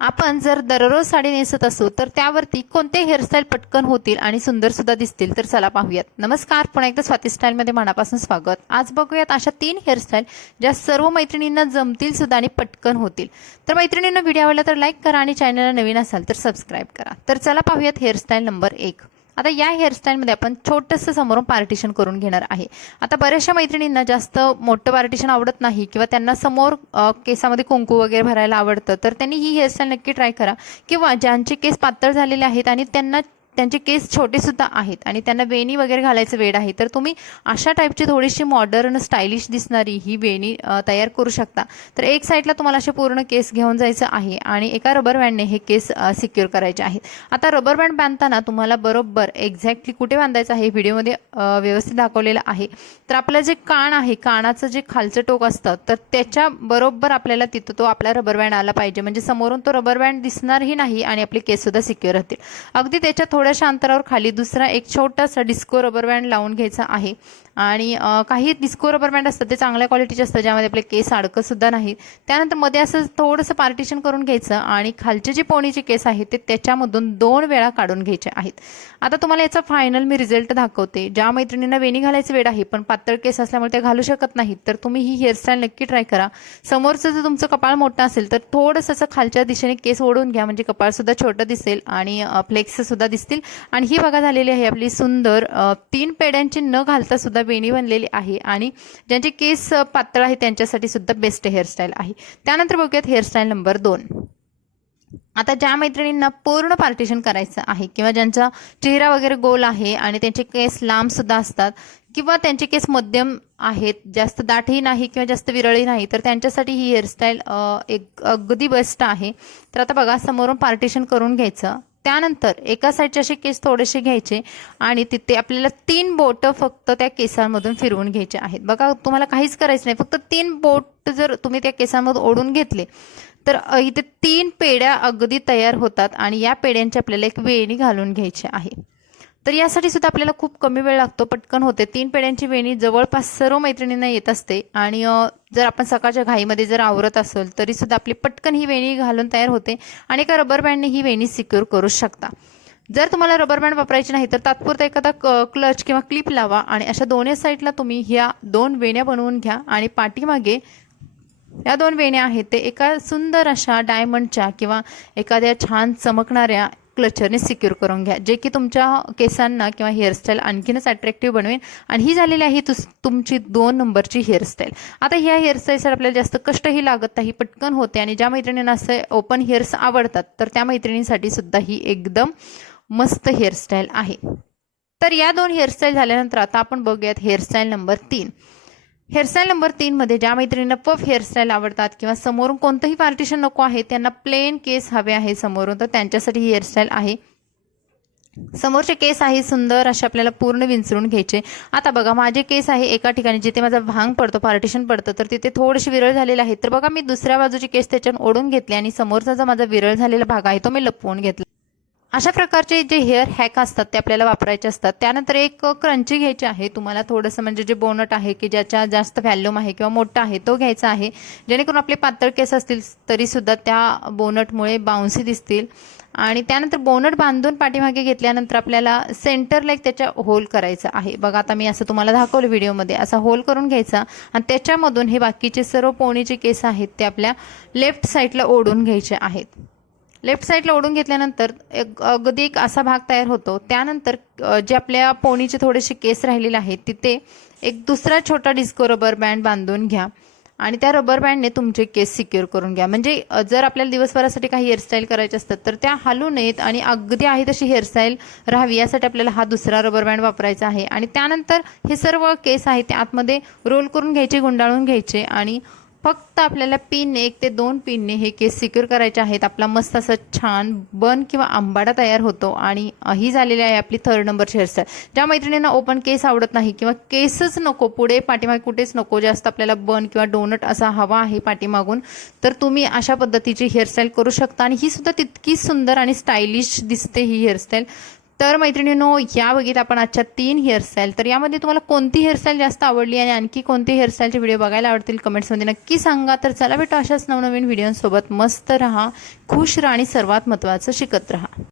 आपण जर दररोज साडी नेसत असू तर त्यावरती कोणते हेअरस्टाईल पटकन होतील आणि सुंदर सुद्धा दिसतील तर चला पाहूयात. नमस्कार, पुन्हा एकदा स्वाती स्टाईलमध्ये मनापासून स्वागत. आज बघूयात अशा 3 हेअरस्टाईल ज्या सर्व मैत्रिणींना जमतील सुद्धा आणि पटकन होतील. तर मैत्रिणींना व्हिडिओ आवडला तर लाईक करा आणि चॅनलला नवीन असाल तर सबस्क्राईब करा. तर चला पाहूयात हेअरस्टाईल नंबर 1. आता या हेअरस्टाईलमध्ये आपण छोटंसं समोरून पार्टिशन करून घेणार आहे. आता बऱ्याचशा मैत्रिणींना जास्त मोठं पार्टिशन आवडत नाही किंवा त्यांना समोर केसामध्ये कुंकू वगैरे भरायला आवडतं, तर त्यांनी ही हेअरस्टाईल नक्की ट्राय करा. किंवा ज्यांचे केस पातळ झालेले आहेत आणि त्यांचे केस छोटे सुद्धा आहेत आणि त्यांना वेणी वगैरे घालायचं वेड आहे, तर तुम्ही अशा टाईपची थोडीशी मॉडर्न स्टायलिश दिसणारी ही वेणी तयार करू शकता. तर एक साईडला तुम्हाला असे पूर्ण केस घेऊन जायचं आहे आणि एका रबर बँडने हे केस सिक्युअर करायचे आहेत. आता रबर बँड बांधताना तुम्हाला बरोबर एक्झॅक्टली कुठे बांधायचं आहे व्हिडिओमध्ये व्यवस्थित दाखवलेलं आहे. तर आपलं जे कान आहे, कानाचं जे खालचं टोक असतं, तर त्याच्या बरोबर आपल्याला तिथं तो आपला रबर बँड आला पाहिजे. म्हणजे समोरून तो रबर बँड दिसणारही नाही आणि आपले केस सुद्धा सिक्युअर राहतील. अगदी त्याच्या थोड्याशा अंतरावर खाली दुसरा एक छोटासा डिस्को रबर बँड लावून घ्यायचा आहे. आणि काही डिस्को रबर बँड असतात ते चांगल्या क्वालिटीचे असतात, ज्यामध्ये आपले केस अडकत सुद्धा नाहीत. त्यानंतर मध्ये असं थोडंसं पार्टिशन करून घ्यायचं आणि खालचे जे पोणीचे केस आहेत ते त्याच्यामधून 2 वेळा काढून घ्यायचे आहेत. आता तुम्हाला याचा फायनल मी रिझल्ट दाखवते. ज्या मैत्रिणींना वेणी घालायचं वेड आहे पण पातळ केस असल्यामुळे ते घालू शकत नाहीत, तर तुम्ही ही हेअरस्टाईल नक्की ट्राय करा. समोरचं जर तुमचं कपाळ मोठं असेल तर थोडंसं असं खालच्या दिशेने केस ओढून घ्या, म्हणजे कपाळ सुद्धा छोटं दिसेल आणि फ्लेक्स सुद्धा दिसतील. आणि ही बघा झालेली आहे आपली सुंदर 3 पेड्यांची न घालता सुद्धा वेणी बनलेली आहे. आणि ज्यांचे केस पातळ आहे त्यांच्यासाठी सुद्धा बेस्ट हेअरस्टाईल आहे. त्यानंतर बघूयात हेअरस्टाईल नंबर 2. आता ज्या मैत्रिणींना पूर्ण पार्टिशन करायचं आहे किंवा ज्यांचा चेहरा वगैरे गोल आहे आणि त्यांचे केस लांब सुद्धा असतात किंवा त्यांचे केस मध्यम आहेत, जास्त दाटही नाही किंवा जास्त विरळही नाही, तर त्यांच्यासाठी ही हेअरस्टाईल एक अगदी बेस्ट आहे. तर आता बघा, समोरून पार्टिशन करून घ्यायचं. त्यानंतर एका साईडचे असे केस थोडेसे घ्यायचे आणि तिथे आपल्याला 3 बोटं फक्त त्या केसांमधून फिरवून घ्यायचे आहेत. बघा, तुम्हाला काहीच करायचं नाही, फक्त 3 बोट जर तुम्ही त्या केसांमधून ओढून घेतले तर इथे 3 पेड्या अगदी तयार होतात आणि या पेड्यांची आपल्याला एक वेणी घालून घ्यायची आहे. तर यासाठी सुद्धा आपल्याला खूप कमी वेळ लागतो, पटकन होते. 3 पेड्यांची वेणी जवळपास सर्व मैत्रिणींना येत असते आणि जर आपण सकाळच्या घाईमध्ये जर आवरत असेल तरी सुद्धा आपली पटकन ही वेणी घालून तयार होते आणि एका रबर बँडने ही वेणी सिक्युअर करू शकता. जर तुम्हाला रबर बँड वापरायची नाही तर तात्पुरता एखादा क्लच किंवा क्लिप लावा आणि अशा दोन्ही साईडला तुम्ही ह्या 2 वेण्या बनवून घ्या आणि पाठीमागे या 2 वेण्या आहेत ते एका सुंदर अशा डायमंडच्या किंवा एखाद्या छान चमकणाऱ्या क्लचरने सिक्युअर करून घ्या, जे की तुमच्या केसांना किंवा हेअरस्टाईल आणखीनच अट्रॅक्टिव्ह बनवेल. आणि ही झालेली आहे तुमची 2 नंबरची हेअरस्टाईल. आता ह्या हेअरस्टाईलसाठी आपल्याला जास्त कष्टही लागत नाही, पटकन होते. आणि ज्या मैत्रिणींना असे ओपन हेअर्स आवडतात तर त्या मैत्रिणींसाठी सुद्धा ही एकदम मस्त हेअरस्टाईल आहे. तर या 2 हेअरस्टाईल झाल्यानंतर आता आपण बघूयात हेअरस्टाईल नंबर 3. हेअरस्टाईल नंबर 3 मध्ये ज्या मैत्रिणींना पफ हेअरस्टाईल आवडतात किंवा समोरून कोणतंही पार्टिशन नको आहे, त्यांना प्लेन केस हवे आहे समोरून, तर त्यांच्यासाठी ही हेअरस्टाईल आहे. समोरचे केस आहे सुंदर असे आपल्याला पूर्ण विंचरून घ्यायचे. आता बघा, माझे केस आहे एका ठिकाणी जिथे माझा भांग पडतो, पार्टिशन पडतं, तर तिथे थोडेसे विरळ झालेले आहेत. तर बघा, मी दुसऱ्या बाजूचे केस त्याच्यावर ओढून घेतले आणि समोरचा जो माझा विरळ झालेला भाग आहे तो मी लपवून घेतला. अशा प्रकारचे जे हेअर हॅक असतात ते आपल्याला वापरायचे असतात. त्यानंतर एक क्रंची घ्यायची आहे. तुम्हाला थोडंसं म्हणजे जे बोनट आहे की ज्याच्या जास्त व्हॅल्यूम आहे किंवा मोठा आहे तो घ्यायचा आहे, जेणेकरून आपले पातळ केस असतील तरीसुद्धा त्या बोनटमुळे बाउन्सी दिसतील. आणि त्यानंतर बोनट बांधून पाठीमागे घेतल्यानंतर आपल्याला सेंटरला एक त्याच्या होल करायचा आहे. बघा, आता मी असं तुम्हाला दाखवलं व्हिडिओमध्ये, असा होल करून घ्यायचा आणि त्याच्यामधून हे बाकीचे सर्व पोणीचे केस आहेत ते आपल्या लेफ्ट साईडला ओढून घ्यायचे आहेत. लेफ्ट साईडला ओढून घेतल्यानंतर अगदी एक असा भाग तयार होतो. त्यानंतर जे आपल्या पोणीचे थोडेसे केस राहिलेले आहेत तिथे एक दुसरा छोटा डिस्को रबर बँड बांधून घ्या आणि त्या रबर बँडने तुमचे केस सिक्युअर करून घ्या. म्हणजे जर आपल्याला दिवसभरासाठी काही हेअरस्टाईल करायचे असतात तर त्या हलू नयेत आणि अगदी आहे तशी हेअरस्टाईल राहावी, यासाठी आपल्याला हा दुसरा रबर बँड वापरायचा आहे. आणि त्यानंतर हे सर्व केस आहेत ते आतमध्ये रोल करून घ्यायचे, गुंडाळून घ्यायचे आणि फक्त आपल्याला पिनने 1 ते 2 पिनने हे केस सिक्युअर करायचे आहेत. आपला मस्त असं छान बन किंवा आंबाडा तयार होतो. आणि ही झालेली आहे आपली 3rd नंबरची हेअरस्टाईल. ज्या मैत्रिणींना ओपन केस आवडत नाही किंवा केसच नको, पुढे पाठीमागे कुठेच नको, जास्त आपल्याला बन किंवा डोनट असा हवा आहे पाठीमागून, तर तुम्ही अशा पद्धतीची हेअरस्टाईल करू शकता. आणि ही सुद्धा तितकीच सुंदर आणि स्टायलिश दिसते ही हेअरस्टाईल. तर मैत्रिणींनो, या बघितल्या आपण आजच्या 3 हेअरस्टाईल. तर यामध्ये तुम्हाला कोणती हेअरस्टाईल जास्त आवडली आणि आणखी कोणती हेअरस्टाईलचे व्हिडिओ बघायला आवडतील कमेंट्समध्ये नक्की सांगा. तर चला भेटू अशाच नवनवीन व्हिडिओसोबत. मस्त राहा, खुश राहा आणि सर्वात महत्त्वाचं शिकत राहा.